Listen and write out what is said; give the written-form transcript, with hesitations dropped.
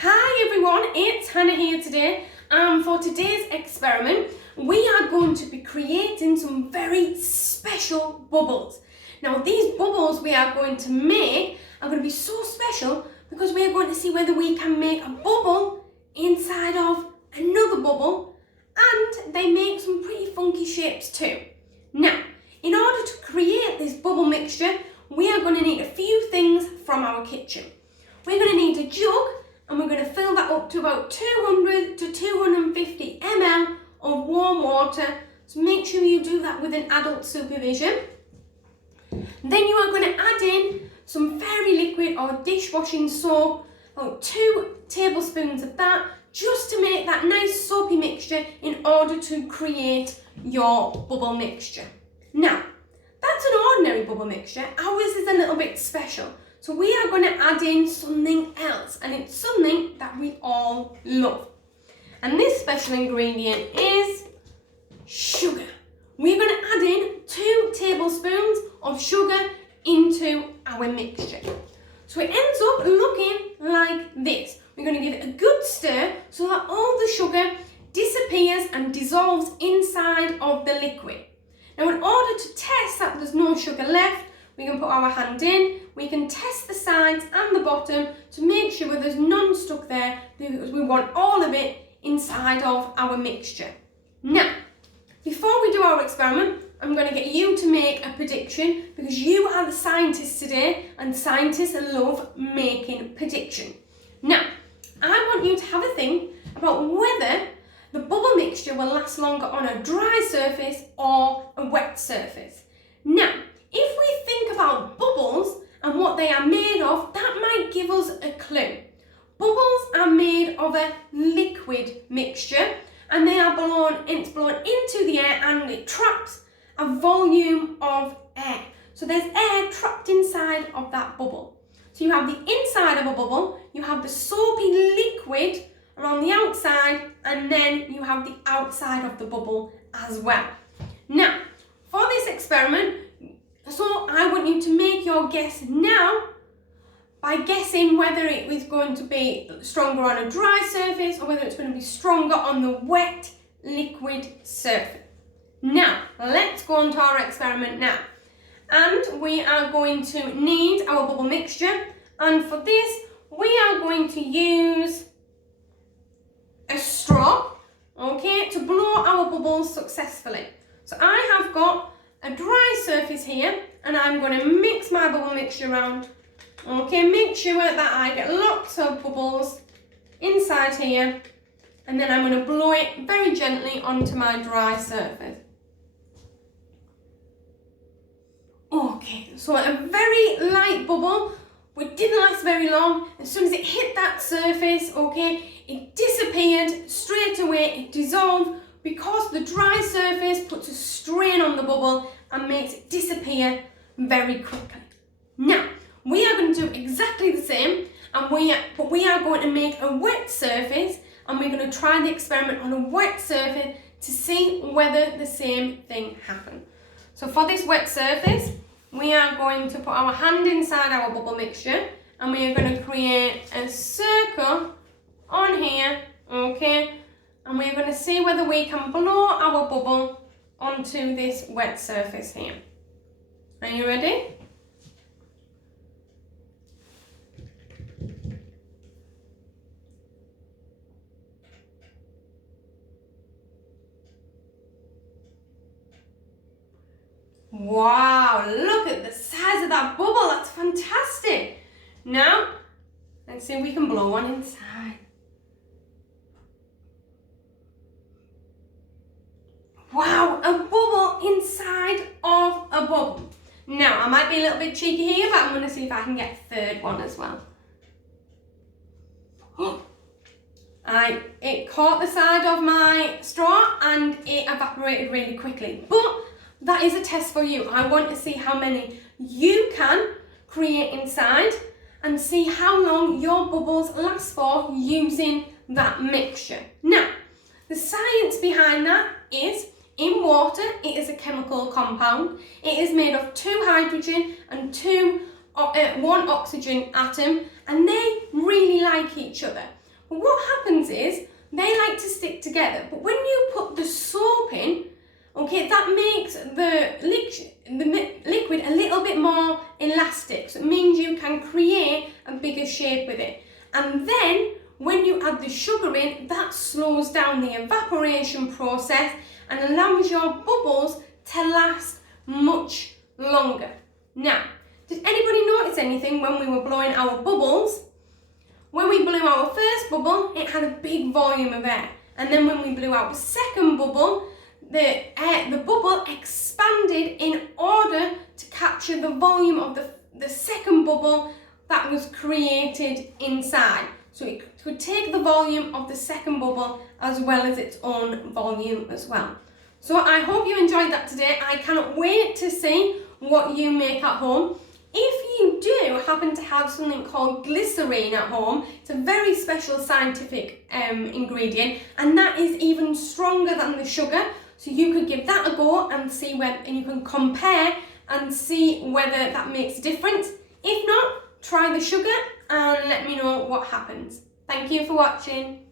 Hi everyone, it's Hannah here today. For today's experiment, we are going to be creating some very special bubbles. Now these bubbles we are going to make are going to be so special because we are going to see whether we can make a bubble inside of another bubble, and they make some pretty funky shapes too. Now, in order to create this bubble mixture, we are going to need a few things from our kitchen. We're going to need a jug, and we're going to fill that up to about 200 to 250 ml of warm water. So make sure you do that with an adult supervision. Then you are going to add in some fairy liquid or dishwashing soap, about 2 tablespoons of that, just to make that nice soapy mixture in order to create your bubble mixture. Now, that's an ordinary bubble mixture. Ours is a little bit special. So we are going to add in something else, and it's something that we all love. And this special ingredient is sugar. We're going to add in 2 tablespoons of sugar into our mixture. So it ends up looking like this. We're going to give it a good stir so that all the sugar disappears and dissolves inside of the liquid. Now, in order to test that there's no sugar left, we can put our hand in, we can test the sides and the bottom to make sure there's none stuck there, because we want all of it inside of our mixture. Now, before we do our experiment, I'm going to get you to make a prediction, because you are the scientists today, and scientists love making predictions. Now, I want you to have a think about whether the bubble mixture will last longer on a dry surface or a wet surface. Now, if we think about bubbles and what they are made of, that might give us a clue. Bubbles are made of a liquid mixture, and they are blown into the air, and it traps a volume of air. So there's air trapped inside of that bubble. So you have the inside of a bubble, you have the soapy liquid around the outside, and then you have the outside of the bubble as well. Now, for this experiment, so I want you to make your guess now by guessing whether it was going to be stronger on a dry surface or whether it's going to be stronger on the wet liquid surface. Now, let's go on to our experiment now. And we are going to need our bubble mixture, and for this we are going to use a straw, okay, to blow our bubbles successfully. So I have got a dry surface here, and I'm going to mix my bubble mixture around. Okay, make sure that I get lots of bubbles inside here, and then I'm going to blow it very gently onto my dry surface. Okay, so a very light bubble, it didn't last very long. As soon as it hit that surface, okay, it disappeared straight away, it dissolved, because the dry surface puts a strain on the bubble and makes it disappear very quickly. Now, we are going to do exactly the same, but we are going to make a wet surface, and we're going to try the experiment on a wet surface to see whether the same thing happens. So for this wet surface, we are going to put our hand inside our bubble mixture, and we are going to create a circle on here, okay? And we're going to see whether we can blow our bubble onto this wet surface here. Are you ready? Wow, look at the size of that bubble, that's fantastic. Now, let's see if we can blow one inside. Wow, a bubble inside of a bubble. Now, I might be a little bit cheeky here, but I'm going to see if I can get a third one as well. It caught the side of my straw and it evaporated really quickly. But that is a test for you. I want to see how many you can create inside and see how long your bubbles last for using that mixture. Now, the science behind that is, in water, it is a chemical compound. It is made of 2 hydrogen and 1 oxygen atom, and they really like each other. bigger shape with it. And then when you add the sugar in, that slows down the evaporation process and allows your bubbles to last much longer. Now, did anybody notice anything when we were blowing our bubbles? When we blew our first bubble, it had a big volume of air. And then when we blew our second bubble, the bubble expanded in order to capture the volume of the second bubble that was created inside. So it could take the volume of the second bubble as well as its own volume as well. So I hope you enjoyed that today. I cannot wait to see what you make at home. If you do happen to have something called glycerine at home, it's a very special scientific ingredient, and that is even stronger than the sugar. So you could give that a go and see and you can compare and see whether that makes a difference. If not, try the sugar and let me know what happens. Thank you for watching.